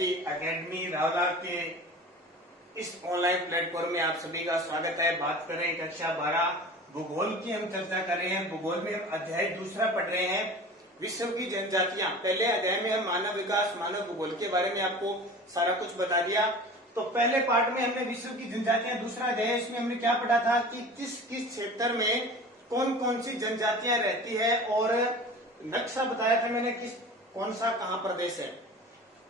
की एकेडमी रावला के इस ऑनलाइन प्लेटफॉर्म में आप सभी का स्वागत है। बात करें कक्षा 12 भूगोल की, हम चर्चा कर रहे हैं। भूगोल में हम अध्याय दूसरा पढ़ रहे हैं, विश्व की जनजातियां। पहले अध्याय में हम मानव विकास, मानव भूगोल के बारे में आपको सारा कुछ बता दिया। तो पहले पार्ट में हमने विश्व की जनजातियां, दूसरा अध्याय, इसमें हमने क्या पढ़ा था कि किस किस क्षेत्र में कौन कौन सी जनजातियां रहती है और नक्शा बताया था मैंने किस कौन सा कहां प्रदेश है।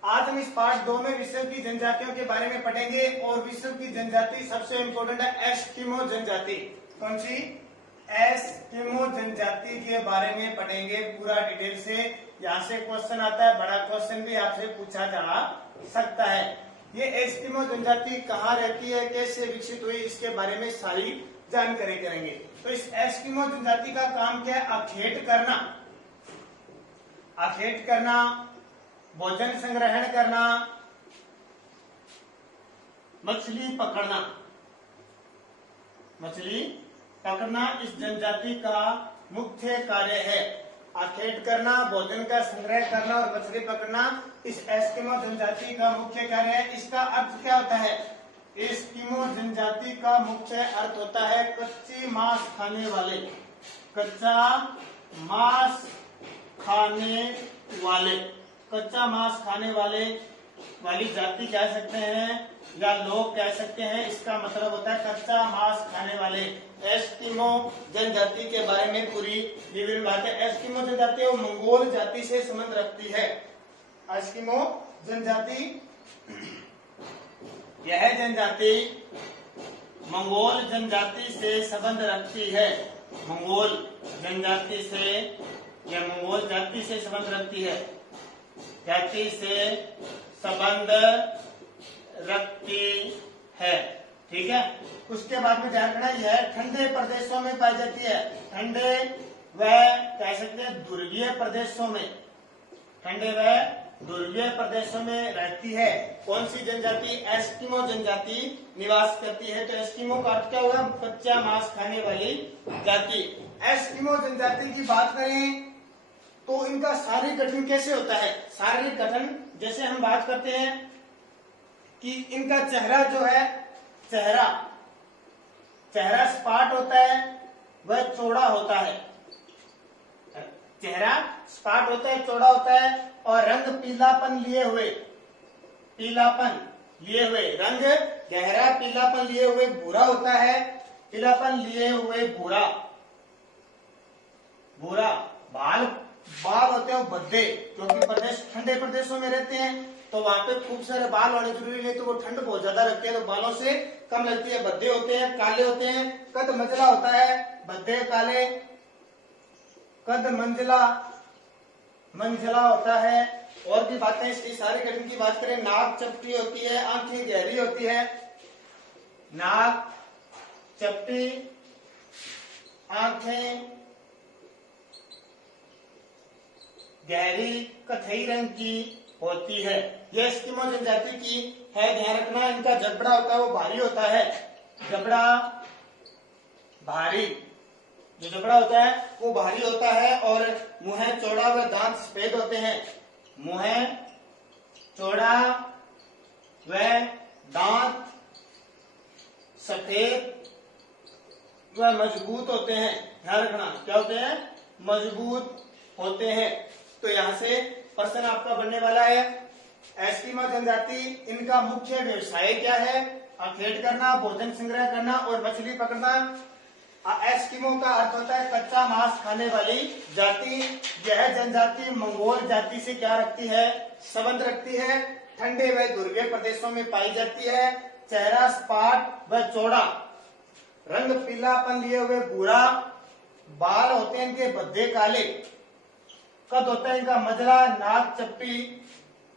आज हम इस पार्ट 2 में विश्व की जनजातियों के बारे में पढ़ेंगे और विश्व की जनजाति सबसे इंपॉर्टेंट है एस्किमो जनजाति। कौन सी? एस्किमो जनजाति के बारे में पढ़ेंगे पूरा डिटेल से। यहाँ से क्वेश्चन आता है, बड़ा क्वेश्चन भी आपसे पूछा जा सकता है। ये एस्किमो जनजाति कहाँ रहती है, कैसे विकसित हुई, इसके बारे में सारी जानकारी करेंगे। तो इस एस्किमो जनजाति का काम क्या है? अखेट करना, भोजन संग्रहण करना, मछली पकड़ना इस जनजाति का मुख्य कार्य है। अखेट करना, भोजन का संग्रह करना और मछली पकड़ना इस एस्किमो जनजाति का मुख्य कार्य है। इसका अर्थ क्या होता है? एस्किमो जनजाति का मुख्य अर्थ होता है कच्ची मांस खाने वाले। कच्चा मांस खाने वाली जाति कह सकते हैं या लोग कह सकते हैं। इसका मतलब होता है कच्चा मांस खाने वाले। एस्किमो जनजाति के बारे में पूरी विवरण बात है। एस्किमो जनजाति वो मंगोल जाति से संबंध रखती है। एस्किमो जनजाति, यह जनजाति मंगोल जनजाति से संबंध रखती है। मंगोल जाति से संबंध रखती है, जाति से संबंध रखती है। ठीक है। उसके बाद में ध्यान रखना, यह ठंडे प्रदेशों में पाई जाती है। ठंडे व कह सकते हैं ध्रुवीय प्रदेशों में, ठंडे व ध्रुवीय प्रदेशों में रहती है। कौन सी जनजाति? एस्किमो जनजाति निवास करती है। तो एस्किमो का अर्थ क्या हुआ? कच्चा मांस खाने वाली जाति। एस्किमो जनजाति की बात करें तो इनका शारीरिक गठन कैसे होता है? शारीरिक गठन जैसे हम बात करते हैं कि इनका चेहरा जो है, चेहरा सपाट होता है, वह चौड़ा होता है। चेहरा सपाट होता है, चौड़ा होता है और रंग पीलापन लिए हुए, रंग गहरा पीलापन लिए हुए भूरा होता है। पीलापन लिए हुए भूरा बाल होते हैं भद्दे, क्योंकि प्रदेश ठंडे प्रदेशों में रहते हैं तो वहां पे खूब सारे बाल होने जरूरी नहीं, तो वो ठंड बहुत ज्यादा लगती है तो बालों से कम लगती है। भद्दे होते हैं, काले होते हैं। कद मंजला होता है, भद्दे काले, कद मंजला होता है। और भी बातें इसकी सारी गठन की बात करें, नाक चपटी होती है, आंखें गहरी होती है। नाक चपटी, आंखें गहरी कथई रंग की होती है। यह एस्किमो जनजाति की है। ध्यान रखना, इनका जबड़ा होता है वो भारी होता है। जबड़ा भारी, जो जबड़ा होता है वो भारी होता है और मुंह चौड़ा व दांत सफेद होते हैं। मुंह चौड़ा व दांत सफेद व मजबूत होते हैं। ध्यान रखना, क्या होते हैं? मजबूत होते हैं। तो यहाँ से प्रश्न आपका बनने वाला है, एस्किमो जनजाति इनका मुख्य व्यवसाय क्या है? अखेट करना, भोजन संग्रह करना और मछली पकड़ना। एस्किमो का अर्थ होता है कच्चा मांस खाने वाली जाति। यह जनजाति मंगोल जाति से क्या रखती है? संबंध रखती है। ठंडे व ध्रुवीय प्रदेशों में पाई जाती है। चेहरा सपाट व चौड़ा, रंग पीलापन लिए हुए भूरा, बाल होते हैं इनके भद्दे काले, कद होता है इनका मजला, नाक चपटी,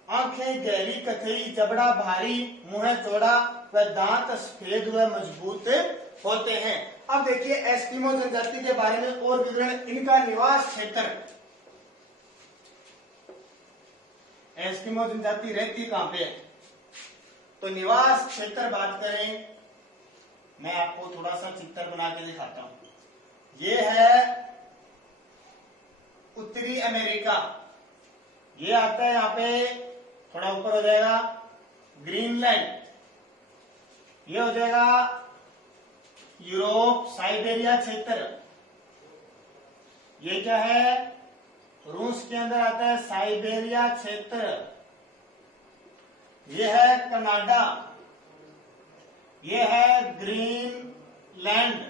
आंखें गहरी कथई, जबड़ा भारी, मुंह चौड़ा व दांत सफेद व मजबूत होते हैं। अब देखिए एस्किमो जनजाति के बारे में और विवरण। इनका निवास क्षेत्र, एस्किमो जनजाति रहती कहां पे है? तो निवास क्षेत्र बात करें, मैं आपको थोड़ा सा चित्र बना के दिखाता हूं। ये है उत्तरी अमेरिका, ये आता है यहाँ पे थोड़ा ऊपर हो जाएगा ग्रीनलैंड, ये हो जाएगा यूरोप साइबेरिया क्षेत्र, ये क्या है रूस के अंदर आता है साइबेरिया क्षेत्र, ये है कनाडा, ये है ग्रीनलैंड।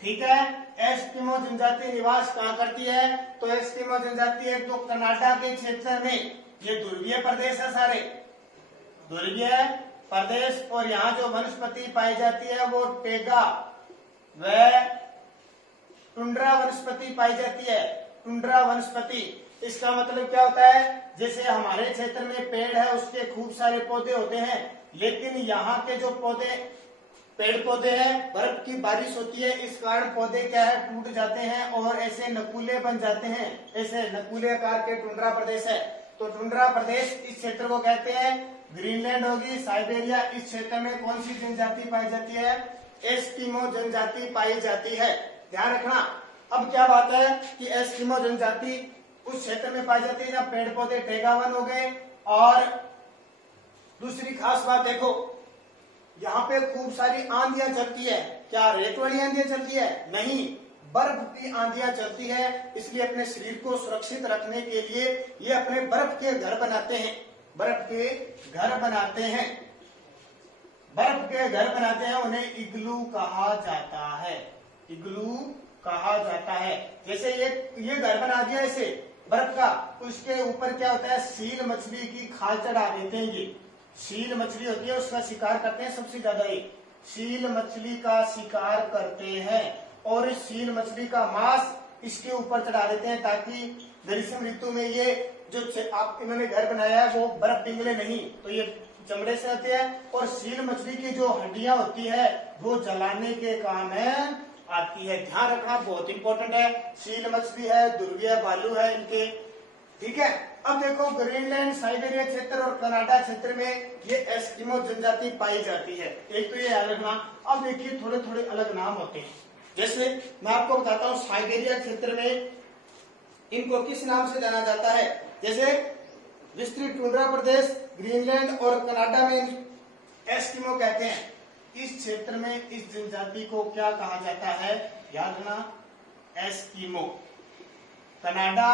ठीक है, एस्किमो जनजाति निवास कहां करती है, तो एस्किमो जनजाति एक तो कनाडा के क्षेत्र में, ये ध्रुवीय प्रदेश है सारे, ध्रुवीय प्रदेश, और यहाँ जो वनस्पति पाई जाती है वो टेगा व टुंड्रा वनस्पति पाई जाती है, टुंड्रा वनस्पति। इसका मतलब क्या होता है, जैसे हमारे क्षेत्र में पेड़ है उसके खूब सारे पौधे होते हैं, लेकिन यहाँ के जो पौधे पेड़ पौधे हैं, बर्फ की बारिश होती है, इस कारण पौधे क्या है टूट जाते हैं और ऐसे नकूले बन जाते हैं, ऐसे नकूले आकार के टुंड्रा प्रदेश है। तो टुंड्रा प्रदेश इस क्षेत्र को कहते हैं, ग्रीनलैंड होगी, साइबेरिया, इस क्षेत्र में कौन सी जनजाति पाई जाती है, एस्किमो जनजाति पाई जाती है, ध्यान रखना। अब क्या बात है कि एस्किमो जनजाति उस क्षेत्र में पाई जाती है जहाँ पेड़ पौधे टेगावन हो गए, और दूसरी खास बात देखो यहाँ पे खूब सारी आंधियां चलती है, क्या रेत वाली आंधियां चलती है, नहीं, बर्फ की आंधियां चलती है, इसलिए अपने शरीर को सुरक्षित रखने के लिए ये अपने बर्फ के घर बनाते हैं, बर्फ के घर बनाते हैं, बर्फ के घर बनाते हैं, उन्हें इग्लू कहा जाता है, इग्लू कहा जाता है। जैसे ये घर बना दिया ऐसे बर्फ का, उसके ऊपर क्या होता है, सील मछली की खाल चढ़ा देते हैं, ये सील मछली होती है उसका शिकार करते हैं, सबसे ज्यादा ये सील मछली का शिकार करते हैं, और इस सील मछली का मांस इसके ऊपर चढ़ा देते हैं ताकि ग्रीष्म ऋतु में ये जो आप इन्होंने घर बनाया है वो बर्फ पिघले नहीं, तो ये चमड़े से होते हैं, और सील मछली की जो हड्डियां होती है वो जलाने के काम में आती है, ध्यान रखना बहुत इंपॉर्टेंट है। सील मछली है, ध्रुवीय भालू है इनके, ठीक है। अब देखो ग्रीनलैंड, साइबेरिया क्षेत्र और कनाडा क्षेत्र में ये एस्किमो जनजाति पाई जाती है, एक तो ये याद रखना। अब देखिए थोड़े थोड़े अलग नाम होते हैं, जैसे मैं आपको बताता हूँ साइबेरिया क्षेत्र में इनको किस नाम से जाना जाता है, जैसे विस्तृत टुंड्रा प्रदेश, ग्रीनलैंड और कनाडा में एस्किमो कहते हैं। इस क्षेत्र में इस जनजाति को क्या कहा जाता है, याद रखना, एस्किमो। कनाडा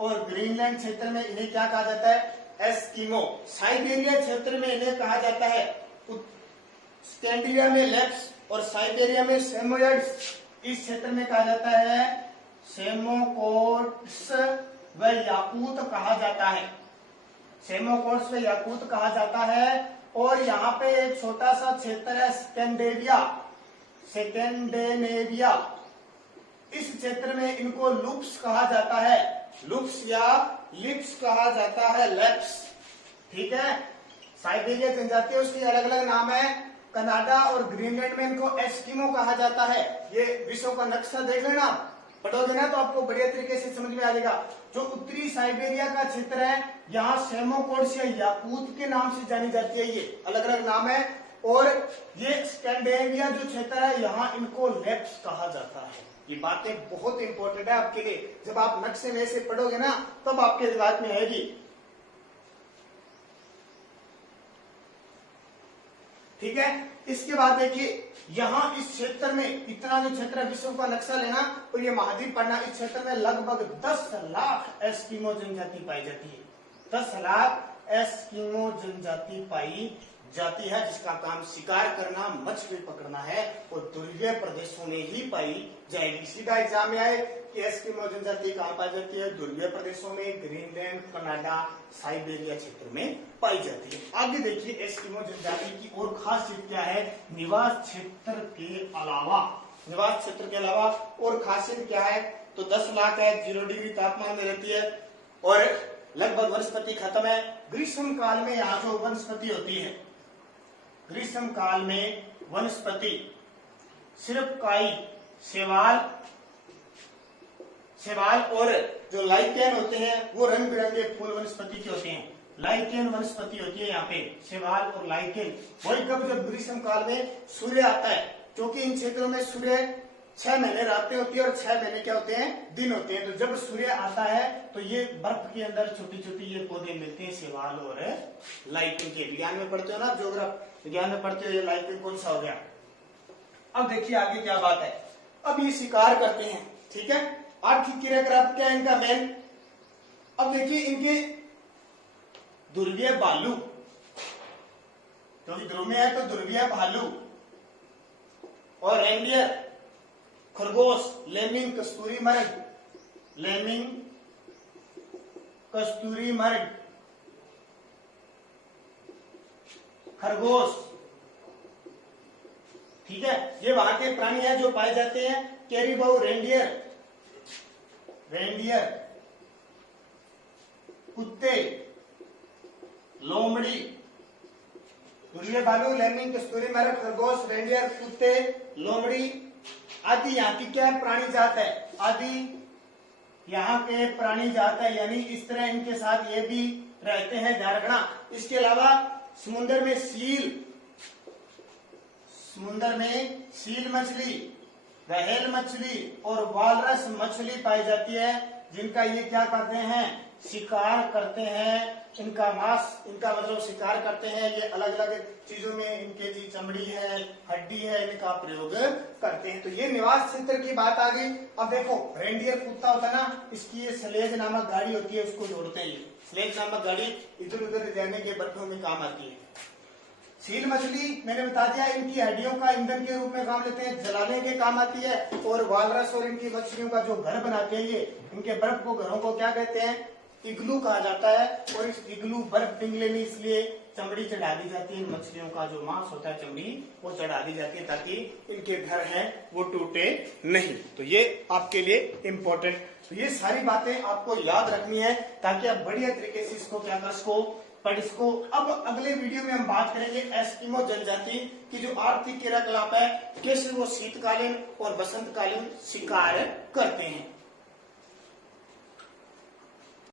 और ग्रीनलैंड क्षेत्र में इन्हें क्या कहा जाता है, एस्किमो। साइबेरिया क्षेत्र में इन्हें कहा जाता है, स्कैंडिया में लेप्स और साइबेरिया में सेमोयड्स। इस क्षेत्र में कहा जाता है सेमोकोट्स व याकूत कहा जाता है, सेमोकोट्स व याकूत कहा जाता है। और यहाँ पे एक छोटा सा क्षेत्र है स्कैंडेविया, स्कैंडेनेविया, इस क्षेत्र में इनको लुप्स कहा जाता है, लुप्स या लिप्स कहा जाता है, लेप्स, ठीक है। साइबेरिया जनजाति उसके अलग अलग नाम है, कनाडा और ग्रीनलैंड में इनको एस्किमो कहा जाता है। ये विश्व का नक्शा देख लेना, पढ़ोगे ना तो आपको बढ़िया तरीके से समझ में आ जाएगा। जो उत्तरी साइबेरिया का क्षेत्र है यहाँ सेमोकोट्स या याकूत के नाम से जानी जाती है, ये अलग अलग नाम है। और ये स्कैंडेनेविया जो क्षेत्र है यहाँ इनको लेप्स कहा जाता है। ये बातें बहुत इंपॉर्टेंट है आपके लिए, जब आप नक्शे में से पढ़ोगे ना तब आपके दिमाग में आएगी, ठीक है। इसके बाद देखिए यहाँ इस क्षेत्र में इतना जो क्षेत्र विश्व का नक्शा लेना और ये महाद्वीप पढ़ना, इस क्षेत्र में लगभग 10 लाख एस्किमो जनजाति पाई जाती है, 10 लाख एस्किमो जनजाति पाई जाती है, जिसका काम शिकार करना, मछली पकड़ना है और ध्रुवीय प्रदेशों में ही पाई जाएगी। सीधा एग्जाम में आए कि एस्किमो जनजाति कहाँ पाई जाती है, ध्रुवीय प्रदेशों में, ग्रीनलैंड, कनाडा, साइबेरिया क्षेत्र में पाई जाती है। आगे देखिए एस्किमो जनजाति की और खासियत क्या है, निवास क्षेत्र के अलावा, निवास क्षेत्र के अलावा और खासियत क्या है, तो 10 लाख है, 0 डिग्री तापमान में रहती है और लगभग वनस्पति खत्म है। ग्रीष्म काल में यहाँ जो वनस्पति होती है, ग्रीष्म काल में वनस्पति सिर्फ काई, शैवाल और जो लाइकेन होते हैं वो रंग बिरंगे फूल वनस्पति के होते हैं, लाइकेन वनस्पति होती है यहाँ पे, शैवाल और लाइकेन। वही कब, जब ग्रीष्म काल में सूर्य आता है, क्योंकि इन क्षेत्रों में सूर्य 6 महीने रातें होती है और 6 महीने क्या होते हैं, दिन होते हैं। तो जब सूर्य आता है तो ये बर्फ के अंदर छोटी छोटी ये पौधे मिलते हैं, शैवाल और लाइकेन के। विज्ञान में पढ़ते हो ना, ज्योग्राफी विज्ञान में पढ़ते हो, ये लाइकेन कौन सा हो गया। अब देखिए आगे क्या बात है। अब ये शिकार करते हैं, ठीक है। आर्थिक क्रियाकलाप क्या है इनका मेन। अब देखिए इनके ध्रुवीय भालू, क्योंकि ध्रुव में है तो ध्रुवीय भालू और रेंडियर खरगोश, लेमिंग कस्तूरी मर्ग, लेमिंग कस्तूरी मर्ग, खरगोश, ठीक है। ये वहां के प्राणी हैं जो पाए जाते हैं। कैरीबाउ, रेंडियर, रेंडियर कुत्ते, लोमड़ी, ध्रुवीय भालू, लेमिंग कस्तूरी मर्ग, खरगोश, रेंडियर, कुत्ते, लोमड़ी आदि यहाँ की क्या प्राणी जात है, आदि यहाँ के प्राणी जात है। यानी इस तरह इनके साथ ये भी रहते हैं, ध्यान रखना। इसके अलावा समुद्र में सील, समुद्र में सील मछली, व्हेल मछली और वालरस मछली पाई जाती है, जिनका ये क्या करते हैं, शिकार करते हैं। इनका मांस, इनका मतलब शिकार करते हैं। ये अलग अलग चीजों में इनके जी चमड़ी है, हड्डी है, इनका प्रयोग करते हैं। तो ये निवास क्षेत्र की बात आ गई। अब देखो रेंडियर कुत्ता होता है ना, इसकी ये स्लेज नामक गाड़ी होती है, उसको जोड़ते हैं। ये स्लेज नामक गाड़ी इधर उधर जाने के बर्फों में काम आती है। सील मछली मैंने बता दिया, इनकी हड्डियों का ईंधन के रूप में काम लेते हैं, जलाने के काम आती है। और वालरस और इनकी मछलियों का जो घर बनाते हैं, ये इनके बर्फ को घरों को क्या कहते हैं, इग्लू कहा जाता है। और इस इग्लू बर्फ पिघले नहीं, इसलिए चमड़ी चढ़ा दी जाती है। इन मछलियों का जो मांस होता है, चमड़ी वो चढ़ा दी जाती है, ताकि इनके घर हैं वो टूटे नहीं। तो ये आपके लिए इम्पोर्टेंट। तो ये सारी बातें आपको याद रखनी है, ताकि आप बढ़िया तरीके से इसको क्या कर सको, पढ़ इसको। अब अगले वीडियो में हम बात करेंगे एस्किमो जनजाति की जो आर्थिक क्रियाकलाप है, कैसे वो शीतकालीन और बसंतकालीन शिकार करते हैं।